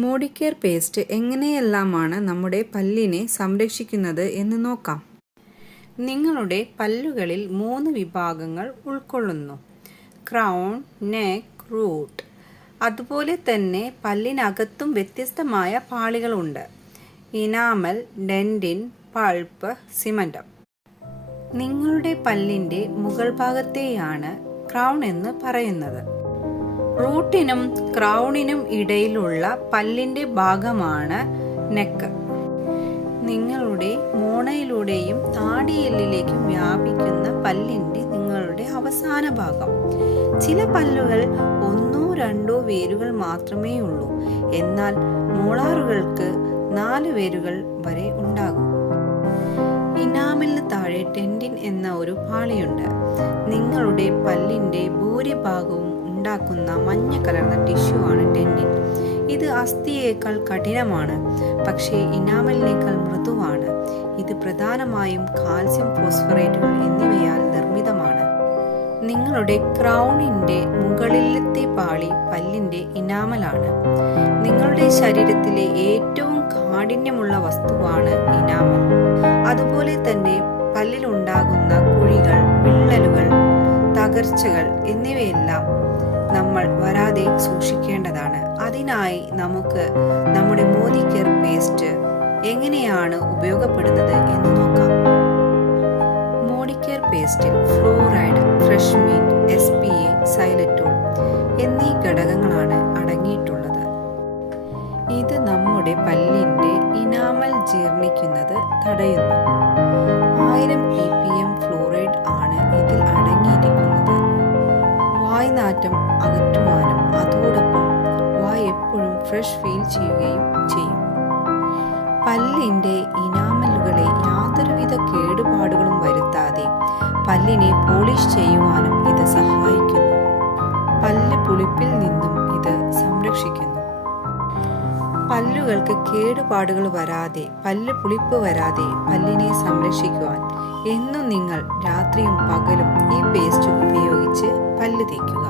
Modicare paste എങ്ങനെയെല്ലാമാണ് നമ്മുടെ പല്ലിനെ സംരക്ഷിക്കുന്നത് എന്ന് നോക്കാം. നിങ്ങളുടെ പല്ലുകളിൽ 3 വിഭാഗങ്ങൾ ഉൾക്കൊള്ളുന്നു: ക്രൗൺ, നെക്ക്, റൂട്ട്. അതുപോലെ തന്നെ പല്ലിനകത്തും വ്യത്യസ്തമായ പാളികളുണ്ട്: ഇനാമൽ, ഡെന്റിൻ, പൾപ്പ്, സിമന്റം. നിങ്ങളുടെ പല്ലിൻ്റെ മുകൾ ഭാഗത്തെയാണ് ക്രൗൺ എന്ന് പറയുന്നത്. റൂട്ടിനും ക്രൗണിനും ഇടയിലുള്ള പല്ലിൻ്റെ ഭാഗമാണ് നെക്ക്. നിങ്ങളുടെ മോണയിലൂടെയും താടിയെല്ലിലേക്കും വ്യാപിക്കുന്ന പല്ലിൻ്റെ നിങ്ങളുടെ അവസാന ഭാഗം. ചില പല്ലുകൾ 1-2 വേരുകൾ മാത്രമേ ഉള്ളൂ, എന്നാൽ മോളാറുകൾക്ക് 4 വേരുകൾ വരെ ഉണ്ടാകും. ഇനാമലിന് താഴെ ഡെന്റിൻ എന്ന ഒരു പാളിയുണ്ട്. നിങ്ങളുടെ പല്ലിൻ്റെ ഭൂരിഭാഗവും ഉണ്ടാക്കുന്ന മഞ്ഞ കലർന്ന ടിഷ്യൂ ആണ് ഡെന്റിൻ. ഇത് അസ്ഥിയേക്കാൾ കഠിനമാണ്, പക്ഷേ ഇനാമലിനേക്കാൾ മൃദുവാണ്. ഇത് പ്രധാനമായും കാൽസ്യം ഫോസ്ഫറേറ്റുകൾ എന്നിവയാൽ നിർമ്മിതമാണ്. നിങ്ങളുടെ ക്രൗണിൻ്റെ മുകളിലത്തെ പാളി പല്ലിൻ്റെ ഇനാമലാണ്. നിങ്ങളുടെ ശരീരത്തിലെ ഏറ്റവും കാഠിന്യമുള്ള വസ്തുവാണ് ഇനാമൽ. അതുപോലെ തന്നെ പല്ലിലുണ്ടാകുന്ന കുഴികൾ, വിള്ളലുകൾ, തകർച്ചകൾ എന്നിവയെല്ലാം നമ്മൾ വരാതെ സൂക്ഷിക്കേണ്ടതാണ്. അതിനായി നമുക്ക് നമ്മുടെ മോഡിക്കെയർ പേസ്റ്റ് എങ്ങനെയാണ് ഉപയോഗപ്പെടുന്നത് എന്ന് നോക്കാം. Modicare പേസ്റ്റിൽ fluoride, fresh mint, SPA, സൈലറ്റോൾ എന്നീ ഘടകങ്ങളാണ് അടങ്ങിയിട്ടുള്ളത്. ഇത് നമ്മുടെ പല്ലിൻ്റെ ഇനാമൽ ജീർണിക്കുന്നത് തടയുന്നു. 1000 ppm ഫ്ലോറൈഡ് ആണ് ഇതിൽ അടങ്ങിയിരിക്കുന്നത്. വായ്നാറ്റം അകറ്റുവാനും അതോടൊപ്പം വായ് എപ്പോഴും ഫ്രഷ് ഫീൽ ചെയ്യുകയും ചെയ്യും. പല്ലിൻ്റെ ഇനാമലുകളെ യാതൊരുവിധ കേടുപാടുകളും വരുത്താതെ പല്ലിനെ പോളിഷ് ചെയ്യുവാനും ഇത് സഹായിക്കുന്നു. പല്ല് പുളിപ്പിൽ നിന്നും ഇത് സംരക്ഷിക്കുന്നു. പല്ലുകൾക്ക് കേടുപാടുകൾ വരാതെ, പല്ല് പുളിപ്പ് വരാതെ പല്ലിനെ സംരക്ഷിക്കുവാൻ എന്നും നിങ്ങൾ രാത്രിയും പകലും ഈ പേസ്റ്റ് ഉപയോഗിച്ച് പല്ല് തേക്കുക.